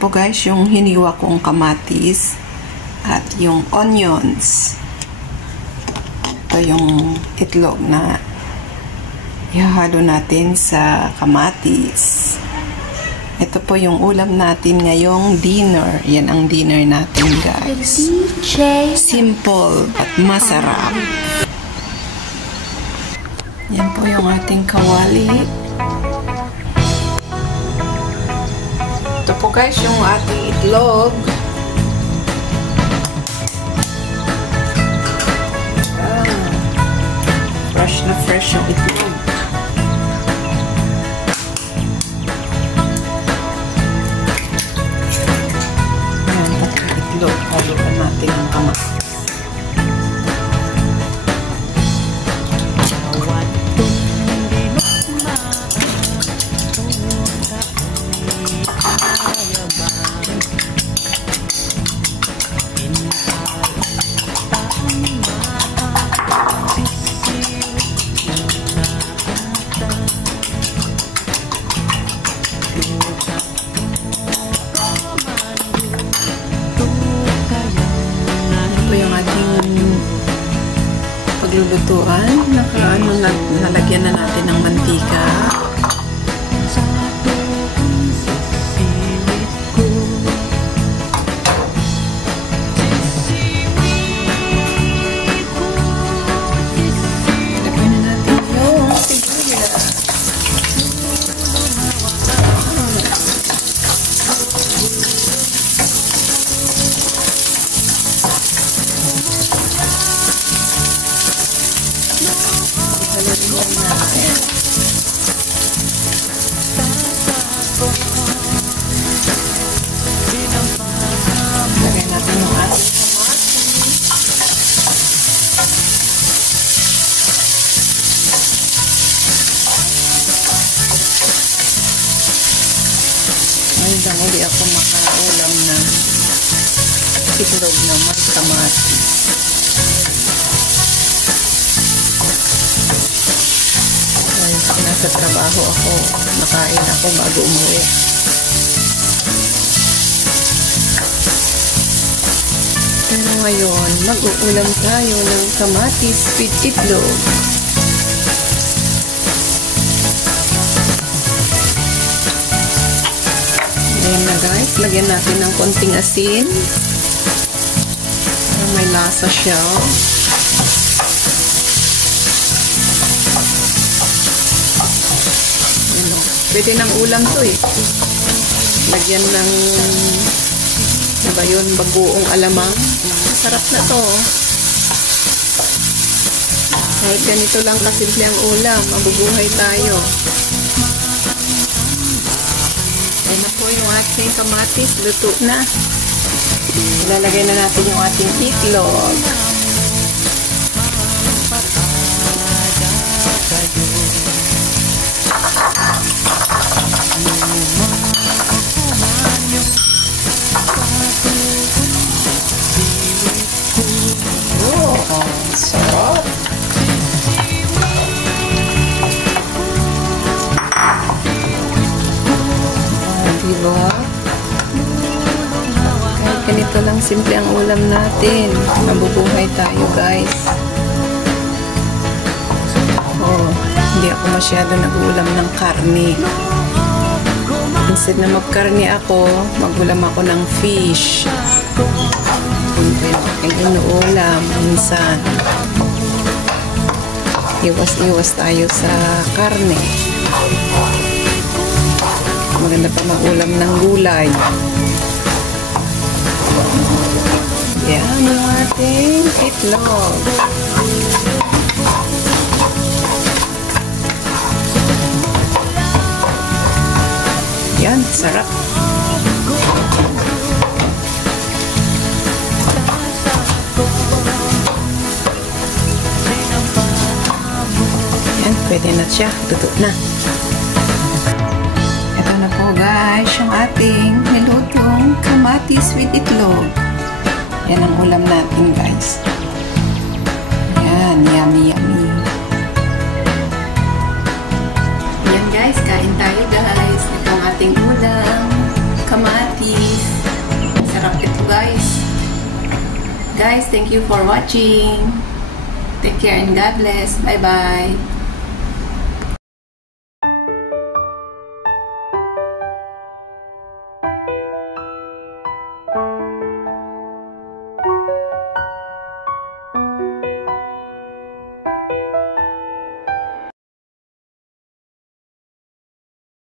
po guys yung hiniwa kong kamatis at yung onions. Ito yung itlog na ihahalo natin sa kamatis. Ito po yung ulam natin ngayong dinner. Yan ang dinner natin guys. Simple at masarap. Yan po yung ating kawali. Ito po guys yung ating itlog. Fresh na fresh yung itlog. Ayan, pati itlog. Halukan natin ang kamatis. Paglulutuan, nalagyan na natin ng mantika. Lagyan na natin yung sibuyas. Lagay natin yung ating ngayon lang uli ako makaulam na itlog na may kamatis. Nasa trabaho ako, nakain ako bago umuwi. Pero ngayon, mag-uulam tayo ng kamatis with itlog. Ayan na guys, lagyan natin ng konting asin. May lasa siya. Pwede ng ulam to eh. Lagyan ng ano ba yun, bagoong alamang. Masarap na to. Kahit ganito lang kasimple ang ulam, mabubuhay tayo. Ayan na po yung ating kamatis, luto na. Ilalagay na natin yung ating itlog. Sarap. Diba? Kahit ganito lang simple ang ulam natin, mabubuhay tayo guys. Hindi ako masyado nag-ulam ng karne. Instead na magkarne ako, mag-ulam ako ng fish. Ang inuulam minsan. Iwas-iwas tayo sa karne. Maganda pa mag-ulam ng gulay. Yan yung ating itlog. Yan, sarap. Pwede na siya. Tuto na. Ito na po guys, yung ating nilutong kamatis with itlog. Yan ang ulam natin guys. Yan, yummy yummy. Yan guys, kain tayo guys. Ito ang ating ulam. Kamatis. Thank you for watching. Take care and God bless. Bye-bye.